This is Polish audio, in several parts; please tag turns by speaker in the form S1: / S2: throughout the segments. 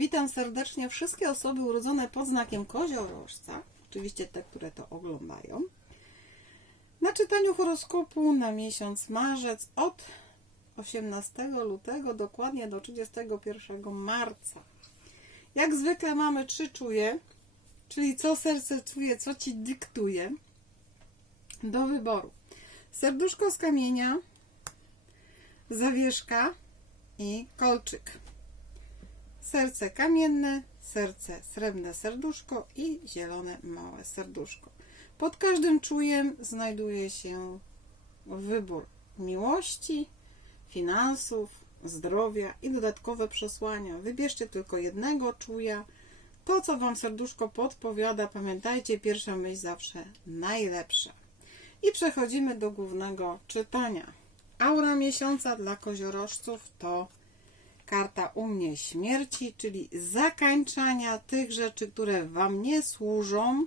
S1: Witam serdecznie wszystkie osoby urodzone pod znakiem koziorożca, oczywiście te, które to oglądają, na czytaniu horoskopu na miesiąc marzec od 18 lutego dokładnie do 31 marca. Jak zwykle mamy trzy czuje, czyli co serce czuje, co ci dyktuje do wyboru. Serduszko z kamienia, zawieszka i kolczyk. Serce kamienne, serce srebrne serduszko i zielone małe serduszko. Pod każdym czujem znajduje się wybór miłości, finansów, zdrowia i dodatkowe przesłania. Wybierzcie tylko jednego czuja. To, co Wam serduszko podpowiada, pamiętajcie, pierwsza myśl zawsze najlepsza. I przechodzimy do głównego czytania. Aura miesiąca dla koziorożców to karta u mnie śmierci, czyli zakańczania tych rzeczy, które Wam nie służą,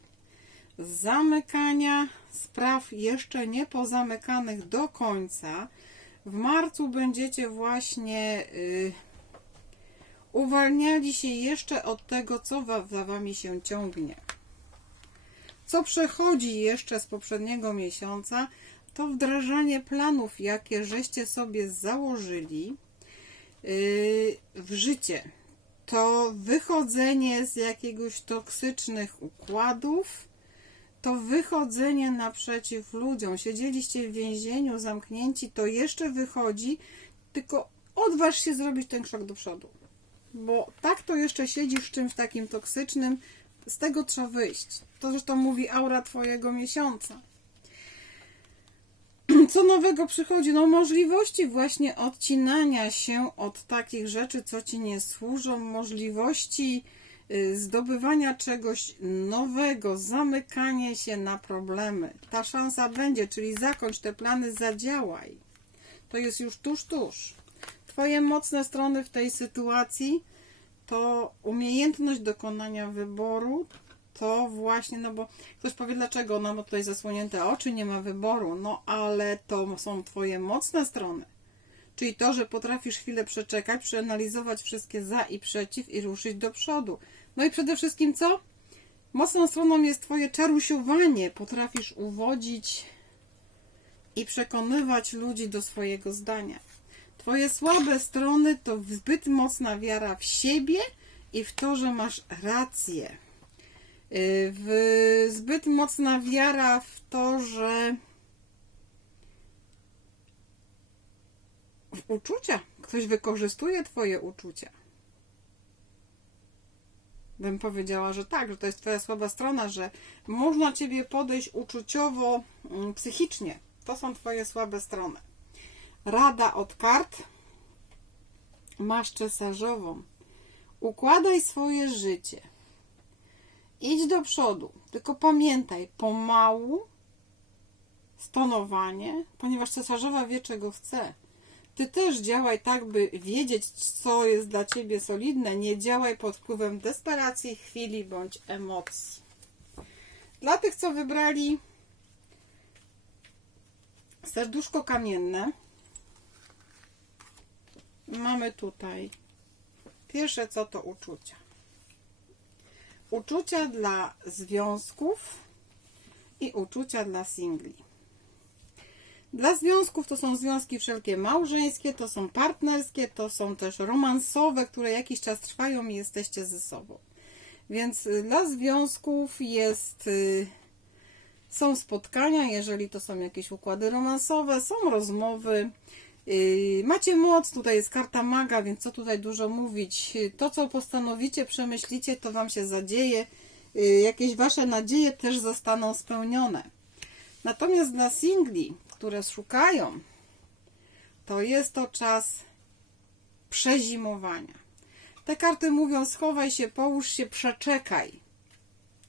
S1: zamykania spraw jeszcze nie pozamykanych do końca. W marcu będziecie właśnie y, uwalniali się jeszcze od tego, co wa- za Wami się ciągnie. Co przechodzi jeszcze z poprzedniego miesiąca, to wdrażanie planów, jakie żeście sobie założyli yy, w życie. To wychodzenie z jakiegoś toksycznych układów, to wychodzenie naprzeciw ludziom. Siedzieliście w więzieniu, zamknięci, to jeszcze wychodzi, tylko odważ się zrobić ten krok do przodu. Bo tak to jeszcze siedzisz w czymś takim toksycznym, z tego trzeba wyjść. To zresztą mówi aura Twojego miesiąca. Co nowego przychodzi? No możliwości właśnie odcinania się od takich rzeczy, co Ci nie służą, możliwości y, zdobywania czegoś nowego, zamykanie się na problemy. Ta szansa będzie, czyli zakończ te plany, zadziałaj. To jest już tuż, tuż. Twoje mocne strony w tej sytuacji to umiejętność dokonania wyboru, to właśnie, no bo ktoś powie, dlaczego ona ma tutaj zasłonięte oczy, nie ma wyboru, no ale to są Twoje mocne strony. Czyli to, że potrafisz chwilę przeczekać, przeanalizować wszystkie za i przeciw i ruszyć do przodu. No i przede wszystkim co? Mocną stroną jest Twoje czarusiowanie. Potrafisz uwodzić i przekonywać ludzi do swojego zdania. Twoje słabe strony to zbyt mocna wiara w siebie i w to, że masz rację. Yy, W zbyt mocna wiara w to, że w uczucia. Ktoś wykorzystuje Twoje uczucia. Bym powiedziała, że tak, że to jest Twoja słaba strona, że można Ciebie podejść uczuciowo, mm, psychicznie. To są Twoje słabe strony. Rada od kart. Masz cesarzową. Układaj swoje życie. Idź do przodu. Tylko pamiętaj, pomału, stonowanie, ponieważ cesarzowa wie, czego chce. Ty też działaj tak, by wiedzieć, co jest dla ciebie solidne. Nie działaj pod wpływem desperacji, chwili bądź emocji. Dla tych, co wybrali serduszko kamienne, mamy tutaj pierwsze co to uczucia. Uczucia dla związków i uczucia dla singli. Dla związków to są związki wszelkie małżeńskie, to są partnerskie, to są też romansowe, które jakiś czas trwają i jesteście ze sobą. Więc y, dla związków jest, y, są spotkania, jeżeli to są jakieś układy romansowe, są rozmowy. Y, Macie moc, tutaj jest karta maga, więc co tutaj dużo mówić. To, co postanowicie, przemyślicie, to Wam się zadzieje. Y, Jakieś Wasze nadzieje też zostaną spełnione. Natomiast dla singli, które szukają, to jest to czas przezimowania. Te karty mówią: schowaj się, połóż się, przeczekaj.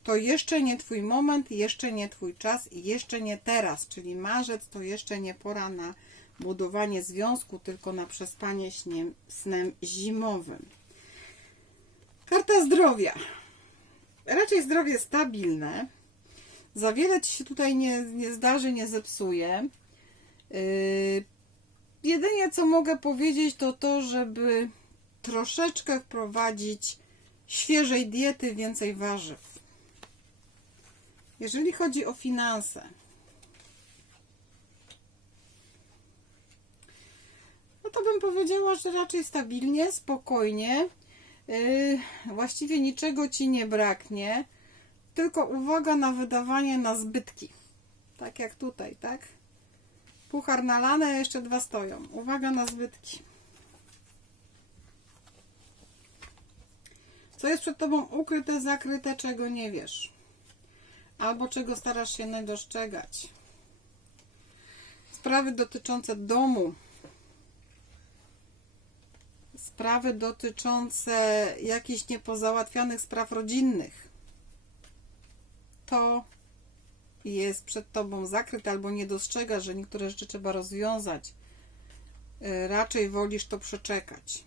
S1: To jeszcze nie Twój moment, jeszcze nie Twój czas i jeszcze nie teraz, czyli marzec to jeszcze nie pora na budowanie związku, tylko na przespanie śniem, snem zimowym. Karta zdrowia. Raczej zdrowie stabilne. Za wiele ci się tutaj nie, nie zdarzy, nie zepsuje. Yy, jedynie co mogę powiedzieć, to to, żeby troszeczkę wprowadzić świeżej diety, więcej warzyw. Jeżeli chodzi o finanse, to bym powiedziała, że raczej stabilnie, spokojnie. Yy, właściwie niczego ci nie braknie, tylko uwaga na wydawanie na zbytki. Tak jak tutaj, tak? Puchar nalany, a jeszcze dwa stoją. Uwaga na zbytki. Co jest przed tobą ukryte, zakryte, czego nie wiesz? Albo czego starasz się nie dostrzegać? Sprawy dotyczące domu. Sprawy dotyczące jakichś niepozałatwianych spraw rodzinnych. To jest przed tobą zakryte albo nie dostrzegasz, że niektóre rzeczy trzeba rozwiązać. Y, Raczej wolisz to przeczekać.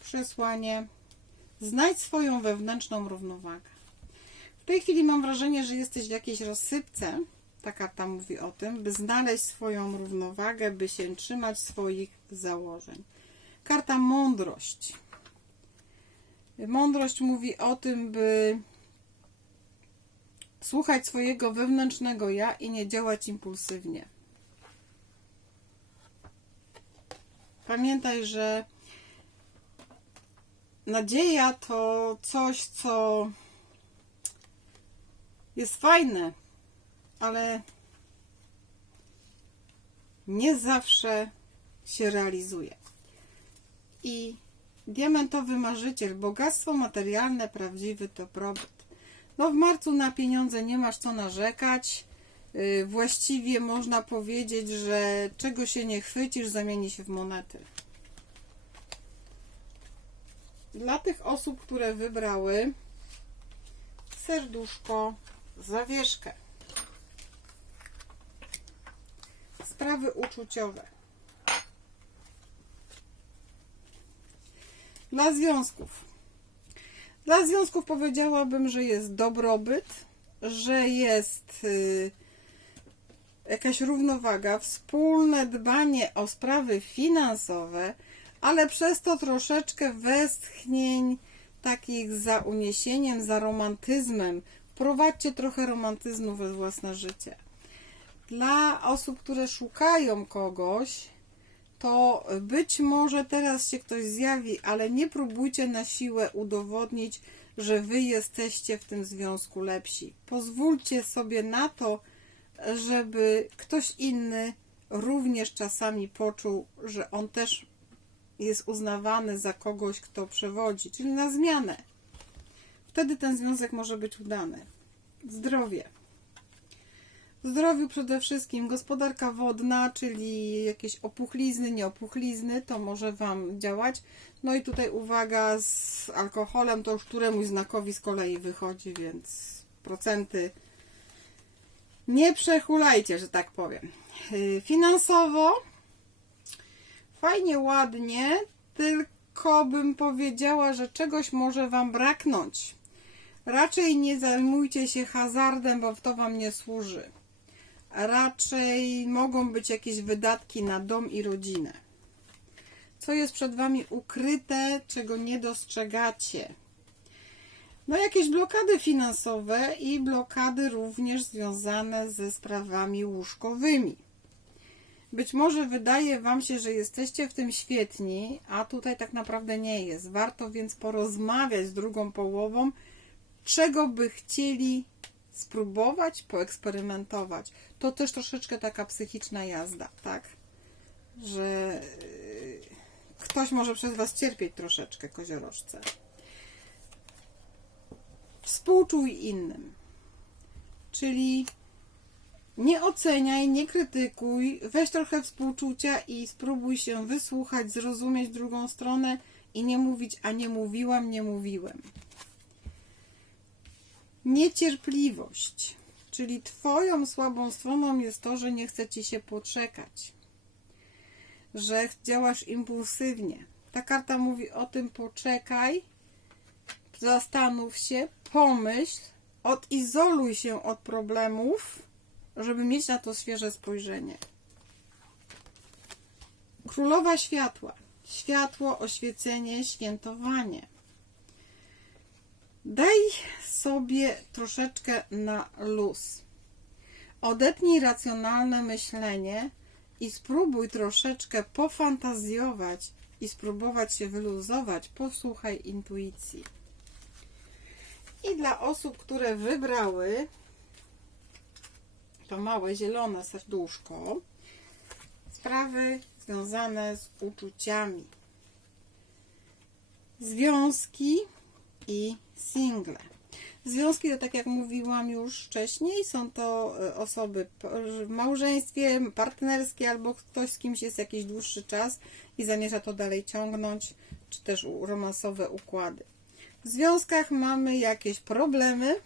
S1: Przesłanie. Znajdź swoją wewnętrzną równowagę. W tej chwili mam wrażenie, że jesteś w jakiejś rozsypce. Ta karta mówi o tym, by znaleźć swoją równowagę, by się trzymać swoich założeń. Karta mądrość. Mądrość mówi o tym, by słuchać swojego wewnętrznego ja i nie działać impulsywnie. Pamiętaj, że nadzieja to coś, co jest fajne, ale nie zawsze się realizuje. I diamentowy marzyciel, bogactwo materialne, prawdziwy to probot. No w marcu na pieniądze nie masz co narzekać. Yy, Właściwie można powiedzieć, że czego się nie chwycisz, zamieni się w monety. Dla tych osób, które wybrały serduszko, zawieszkę. Sprawy uczuciowe. Dla związków. Dla związków powiedziałabym, że jest dobrobyt, że jest y, jakaś równowaga, wspólne dbanie o sprawy finansowe, ale przez to troszeczkę westchnień takich za uniesieniem, za romantyzmem. Wprowadźcie trochę romantyzmu we własne życie. Dla osób, które szukają kogoś, to być może teraz się ktoś zjawi, ale nie próbujcie na siłę udowodnić, że wy jesteście w tym związku lepsi. Pozwólcie sobie na to, żeby ktoś inny również czasami poczuł, że on też jest uznawany za kogoś, kto przewodzi, czyli na zmianę. Wtedy ten związek może być udany. Zdrowie. Zdrowiu przede wszystkim gospodarka wodna, czyli jakieś opuchlizny, nieopuchlizny, to może Wam działać. No i tutaj uwaga z alkoholem, to już któremuś znakowi z kolei wychodzi, więc procenty nie przechulajcie, że tak powiem. Yy, Finansowo fajnie, ładnie, tylko bym powiedziała, że czegoś może Wam braknąć. Raczej nie zajmujcie się hazardem, bo to Wam nie służy. Raczej mogą być jakieś wydatki na dom i rodzinę. Co jest przed Wami ukryte, czego nie dostrzegacie? No, jakieś blokady finansowe i blokady również związane ze sprawami łóżkowymi. Być może wydaje Wam się, że jesteście w tym świetni, a tutaj tak naprawdę nie jest. Warto więc porozmawiać z drugą połową, czego by chcieli spróbować, poeksperymentować. To też troszeczkę taka psychiczna jazda, tak? Że yy, ktoś może przez Was cierpieć troszeczkę, koziorożce. Współczuj innym. Czyli nie oceniaj, nie krytykuj, weź trochę współczucia i spróbuj się wysłuchać, zrozumieć drugą stronę i nie mówić, a nie mówiłam, nie mówiłem. Niecierpliwość, czyli Twoją słabą stroną jest to, że nie chce Ci się poczekać, że działasz impulsywnie. Ta karta mówi o tym, poczekaj, zastanów się, pomyśl, odizoluj się od problemów, żeby mieć na to świeże spojrzenie. Królowa światła. światło, oświecenie, świętowanie. Daj sobie troszeczkę na luz. Odetnij racjonalne myślenie i spróbuj troszeczkę pofantazjować i spróbować się wyluzować. Posłuchaj intuicji. I dla osób, które wybrały to małe zielone serduszko, sprawy związane z uczuciami. Związki i single. Związki to, tak jak mówiłam już wcześniej, są to e, osoby w małżeństwie, partnerskie albo ktoś z kimś jest jakiś dłuższy czas i zamierza to dalej ciągnąć, czy też romansowe układy. W związkach mamy jakieś problemy,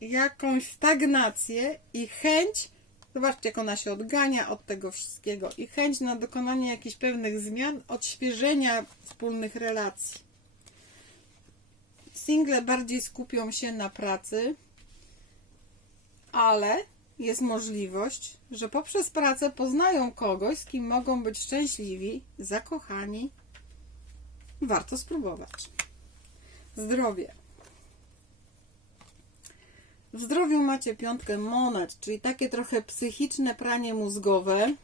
S1: jakąś stagnację i chęć, zobaczcie jak ona się odgania od tego wszystkiego, i chęć na dokonanie jakichś pewnych zmian, odświeżenia wspólnych relacji. Single bardziej skupią się na pracy, ale jest możliwość, że poprzez pracę poznają kogoś, z kim mogą być szczęśliwi, zakochani. Warto spróbować. Zdrowie. W zdrowiu macie piątkę monat, czyli takie trochę psychiczne pranie mózgowe.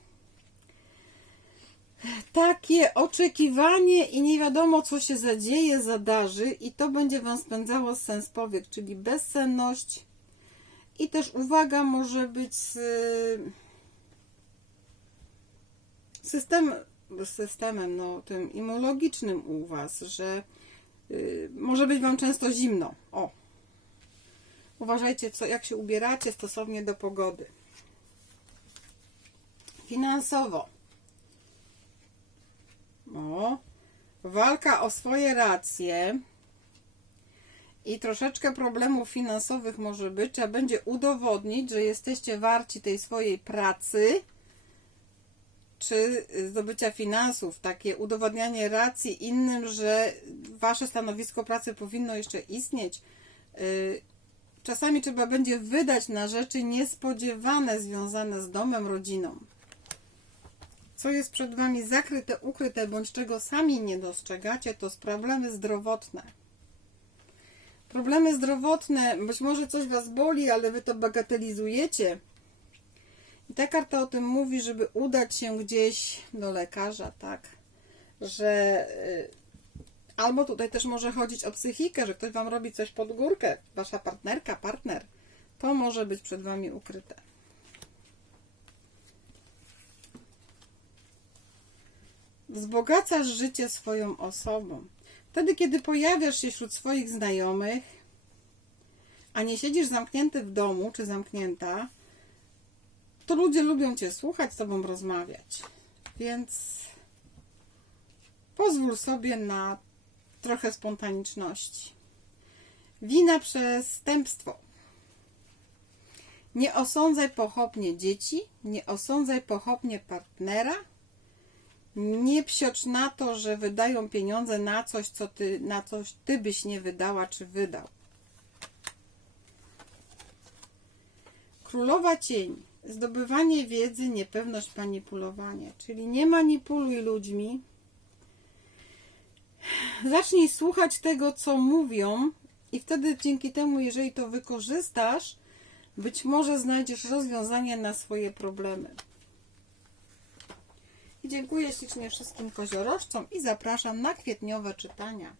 S1: Takie oczekiwanie i nie wiadomo, co się zadzieje, zadarzy, i to będzie Wam spędzało sens powiek, czyli bezsenność. I też uwaga może być system, systemem no, tym immunologicznym u Was, że y, może być Wam często zimno. O, Uważajcie, co, jak się ubieracie stosownie do pogody. Finansowo. Walka o swoje racje i troszeczkę problemów finansowych może być. Trzeba będzie udowodnić, że jesteście warci tej swojej pracy czy zdobycia finansów. Takie udowadnianie racji innym, że wasze stanowisko pracy powinno jeszcze istnieć. Czasami trzeba będzie wydać na rzeczy niespodziewane związane z domem, rodziną. Co jest przed Wami zakryte, ukryte, bądź czego sami nie dostrzegacie, to problemy zdrowotne. Problemy zdrowotne, być może coś Was boli, ale Wy to bagatelizujecie. I ta karta o tym mówi, żeby udać się gdzieś do lekarza, tak? Że y, Albo tutaj też może chodzić o psychikę, że ktoś Wam robi coś pod górkę, Wasza partnerka, partner. To może być przed Wami ukryte. Wzbogacasz życie swoją osobą. Wtedy, kiedy pojawiasz się wśród swoich znajomych, a nie siedzisz zamknięty w domu czy zamknięta, to ludzie lubią Cię słuchać, z Tobą rozmawiać. Więc pozwól sobie na trochę spontaniczności. Wina przestępstwo. Nie osądzaj pochopnie dzieci, nie osądzaj pochopnie partnera. Nie psiocz na to, że wydają pieniądze na coś, co ty, na coś ty byś nie wydała czy wydał. Królowa cieni. Zdobywanie wiedzy, niepewność, manipulowanie. Czyli nie manipuluj ludźmi, zacznij słuchać tego, co mówią, i wtedy dzięki temu, jeżeli to wykorzystasz, być może znajdziesz rozwiązanie na swoje problemy. I dziękuję ślicznie wszystkim koziorożcom i zapraszam na kwietniowe czytania.